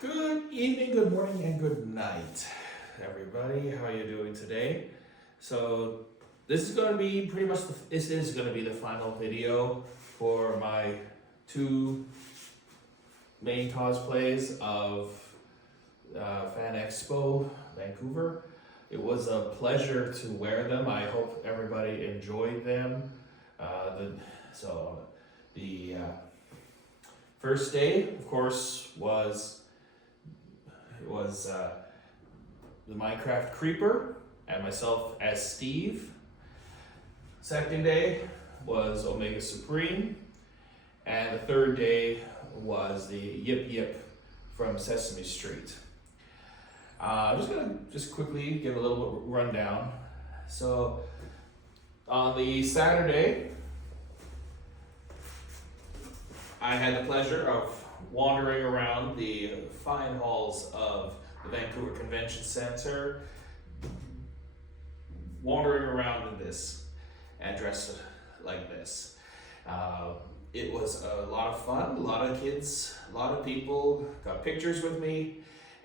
Good evening, good morning, and good night, everybody. How are you doing today? So this is going to be pretty much this is going to be the final video for my two main cosplays of Fan Expo Vancouver. It was a pleasure to wear them. I hope everybody enjoyed them. The first day, of course, was the Minecraft Creeper and myself as Steve. Second day was Omega Supreme, and the third day was the Yip Yip from Sesame Street. I'm just gonna quickly give a little rundown. So on the Saturday, I had the pleasure of wandering around the fine halls of the Vancouver Convention Center, wandering around in this and dressed like this. It was a lot of fun, a lot of kids, a lot of people got pictures with me,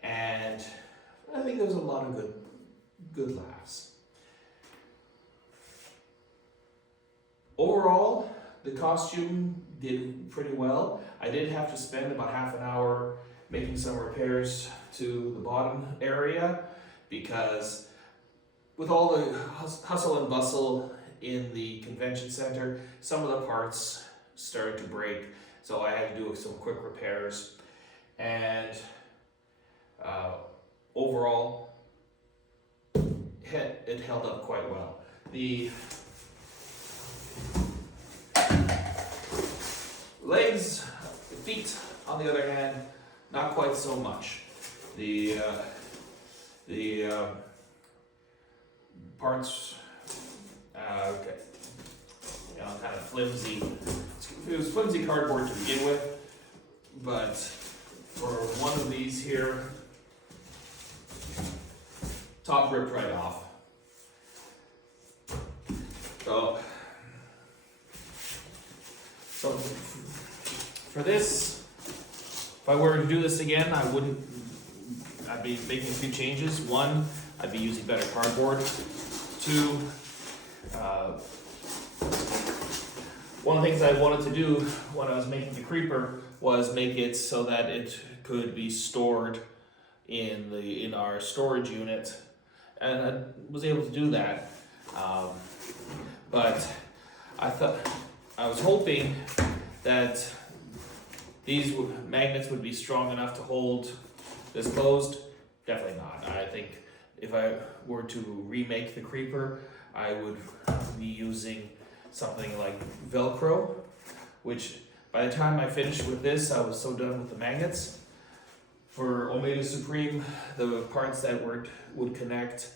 and I think there was a lot of good laughs. Overall, the costume did pretty well. I did have to spend about half an hour making some repairs to the bottom area because with all the hustle and bustle in the convention center, some of the parts started to break, so I had to do some quick repairs, and overall it held up quite well. The legs, the feet, on the other hand, not quite so much. The parts, okay, kind of flimsy. It was flimsy cardboard to begin with, but for one of these here, top ripped right off. So for this, if I were to do this again, I'd be making a few changes. One, I'd be using better cardboard. Two, one of the things I wanted to do when I was making the creeper was make it so that it could be stored in our storage unit, and I was able to do that. But I was hoping that these magnets would be strong enough to hold this closed. Definitely not. I think if I were to remake the creeper, I would be using something like Velcro, which by the time I finished with this, I was so done with the magnets. For Omega Supreme, the parts that would connect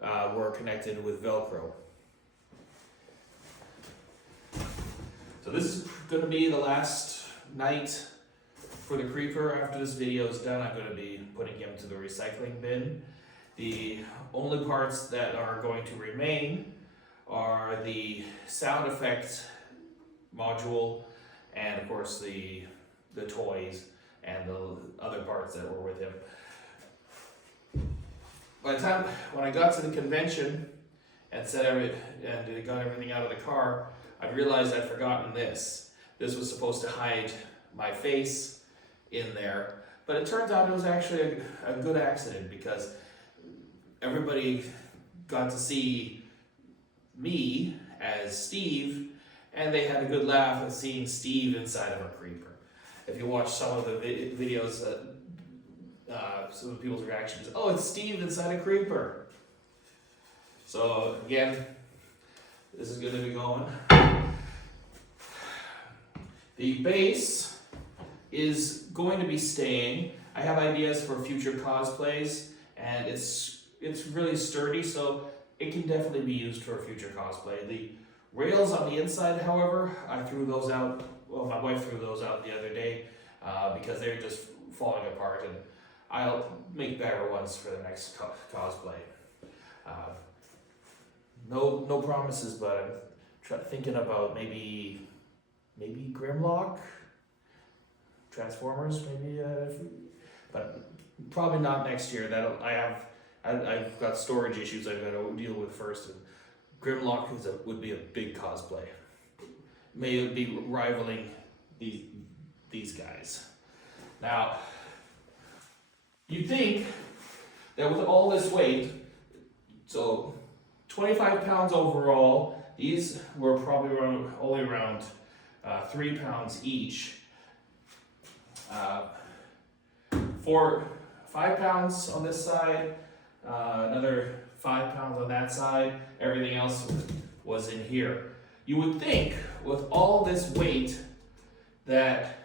were connected with Velcro. So this is going to be the last night for the creeper. After this video is done, I'm going to be putting him to the recycling bin. The only parts that are going to remain are the sound effect module and of course the toys and the other parts that were with him. By the time when I got to the convention and got everything out of the car, I realized I'd forgotten this. This was supposed to hide my face in there, but it turns out it was actually a good accident because everybody got to see me as Steve, and they had a good laugh at seeing Steve inside of a creeper. If you watch some of the videos, some of people's reactions, oh, it's Steve inside a creeper. So again, this is going to be going. The base is going to be staying. I have ideas for future cosplays, and it's really sturdy, so it can definitely be used for a future cosplay. The rails on the inside, however, I threw those out. Well, my wife threw those out the other day because they're just falling apart, and I'll make better ones for the next cosplay. No promises, but I'm thinking about maybe Grimlock, Transformers, maybe but probably not next year. I've got storage issues I've got to deal with first, and Grimlock would be a big cosplay. May it be rivaling these guys. Now, you'd think that with all this weight, so 25 pounds overall, these were probably only around 3 pounds each. 5 pounds on this side, another 5 pounds on that side, everything else was in here. You would think with all this weight that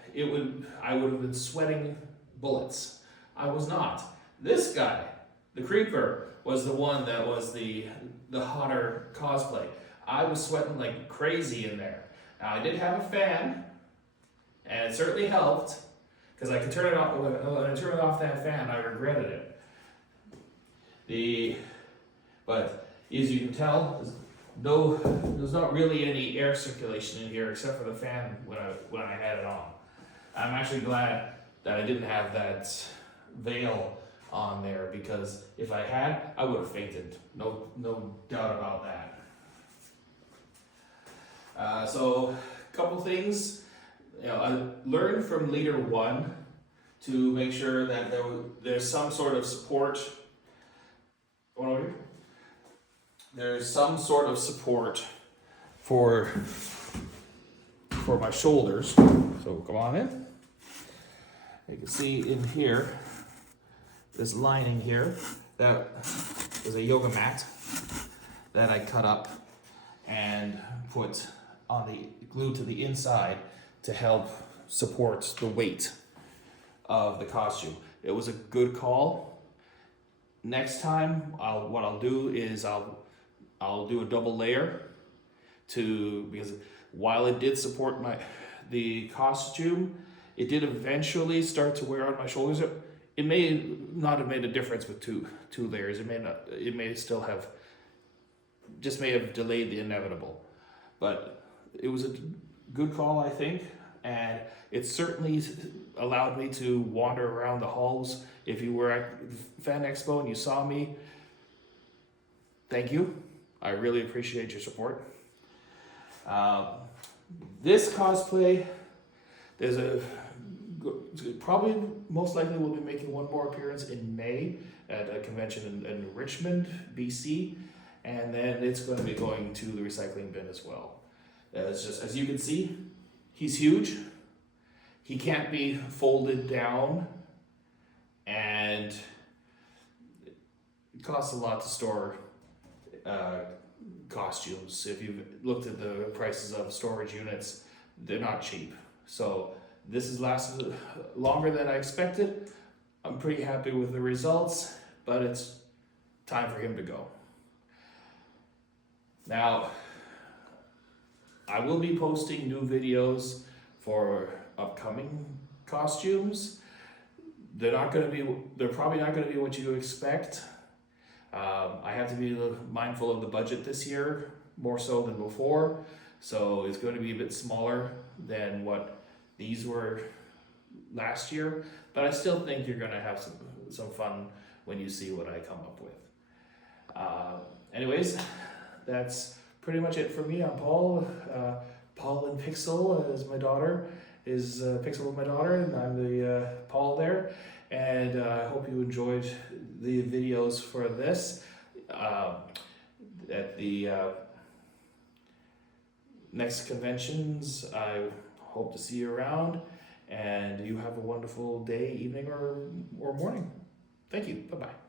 I would have been sweating bullets. I was not. This guy, the Creeper, was the one that was the hotter cosplay. I was sweating like crazy in there. Now I did have a fan, and it certainly helped, because I could turn it off. When I turned off that fan, I regretted it. But as you can tell, there's not really any air circulation in here except for the fan when I had it on. I'm actually glad that I didn't have that veil on there, because if I had, I would have fainted. No doubt about that. So a couple things. I learned from Leader 1 to make sure that there's some sort of support. One over here. There's some sort of support for my shoulders. So come on in. You can see in here, this lining here, that is a yoga mat that I cut up and put glued to the inside to help support the weight of the costume. It was a good call. Next time, what I'll do is I'll do a double layer because while it did support the costume, it did eventually start to wear on my shoulders. It may not have made a difference with two layers. It may still have, just may have delayed the inevitable. But it was a good call, I think, and it certainly allowed me to wander around the halls. If you were at Fan Expo and you saw me, thank you. I really appreciate your support. This cosplay, probably most likely we'll be making one more appearance in May at a convention in Richmond, BC, and then it's going to be going to the recycling bin as well. It's just, as you can see, he's huge. He can't be folded down, and it costs a lot to store costumes. If you've looked at the prices of storage units, they're not cheap. So this has lasted longer than I expected. I'm pretty happy with the results, but it's time for him to go. Now, I will be posting new videos for upcoming costumes. They're probably not going to be what you expect. I have to be mindful of the budget this year, more so than before. So it's going to be a bit smaller than what these were last year. But I still think you're going to have some fun when you see what I come up with. Anyways, that's pretty much it for me. I'm Paul. Paul and Pixel is my daughter. Pixel is my daughter, and I'm the Paul there. And I hope you enjoyed the videos for this. At the next conventions, I hope to see you around, and you have a wonderful day, evening, or morning. Thank you. Bye-bye.